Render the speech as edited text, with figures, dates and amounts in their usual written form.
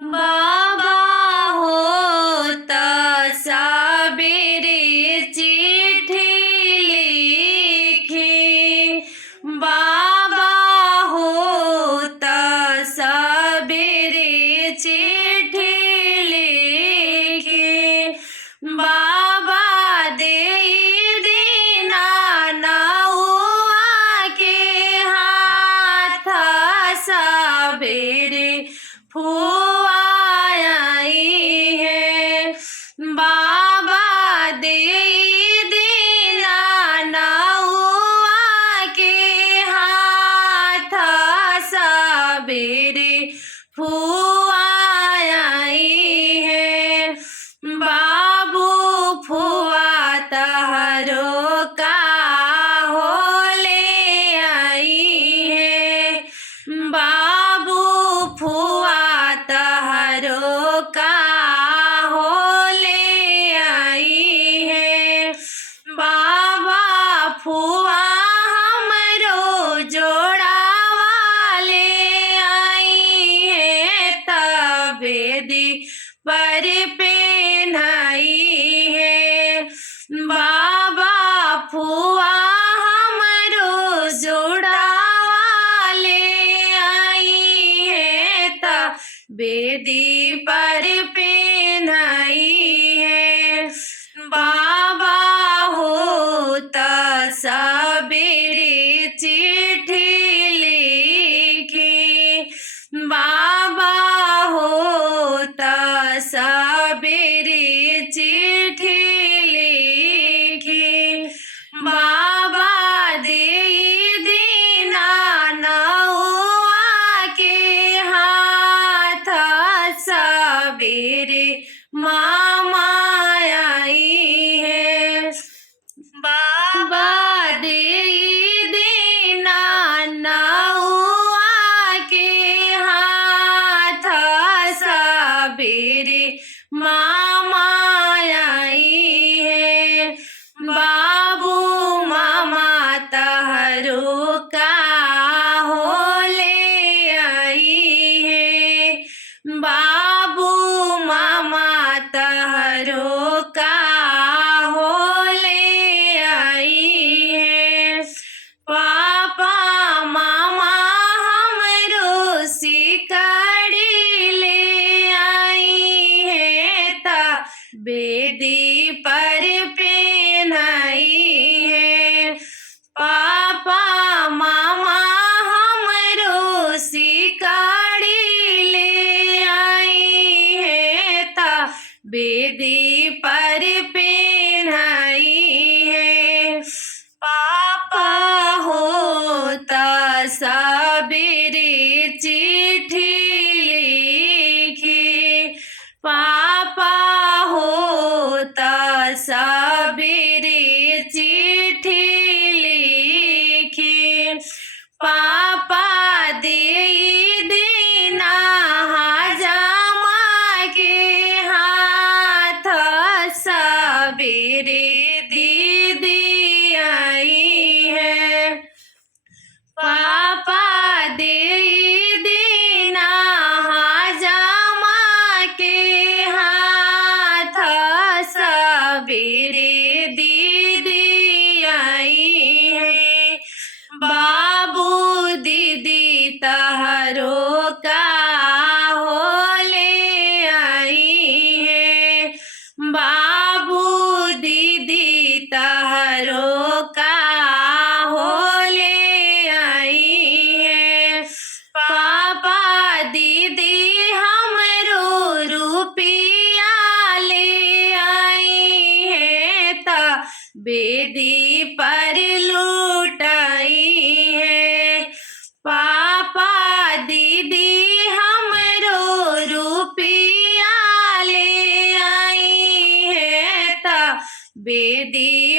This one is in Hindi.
बाबा होत सबेरे चिट्ठी लिखी। बाबा होत सबेरे चिट्ठी लिखी। बाबा दे दीना नौआ के हाथ सबेरे फुआ आई है। बाबा दे दीना नौआ के हाथ सबेरे फुआ आई है। बाबू फुआ तहरो का होले आई है। बाबू फुआ तहरो का होले आई है। बाबा फुआ हमरो जोड़ा वाले आई है। तबेदी पर पेन्हाई है। बाबा फुआ हमरो जोड़ा वाले आई है। तबेदी पर पेन्हाई है। बाबा होत सबेरे चिट्ठी लिखी। बाबा होत सबेरे चिट्ठी लिखी। बाबा दे दीना नौआ के हाथ सबेरे मामा आई है। बाबा दे दीना नौआ के हाथ सबेरे मामा आई है। बाबू मामा तहरो का होले आई है। बाबू मामा तहरो का होले आई है। पापा मामा हमरो सिकड़ी ले आई है। तबेदी पर पेन्हाई है। पापा मामा हमरो सिकड़ी ले आई है। तबेदी पर पेन्हाई है। पापा होत सबेरे चिट्ठी लिखी। पापा होत सबेरे चिट्ठी लिखी। पापा दे दीना हजामा के हाथ सबेरे दीदी आई है। पापा दे दीना हजामा के हाथ सबेरे दीदी आई है। बाबू दीदी तहरो का होले आई है। बाबू दीदी तहरो का होले आई है। पापा दीदी हमरो रुपिया ले आई है। तबेदी पर लुटाई है। पापा दीदी हमरो रुपिया ले आई है। तबेदी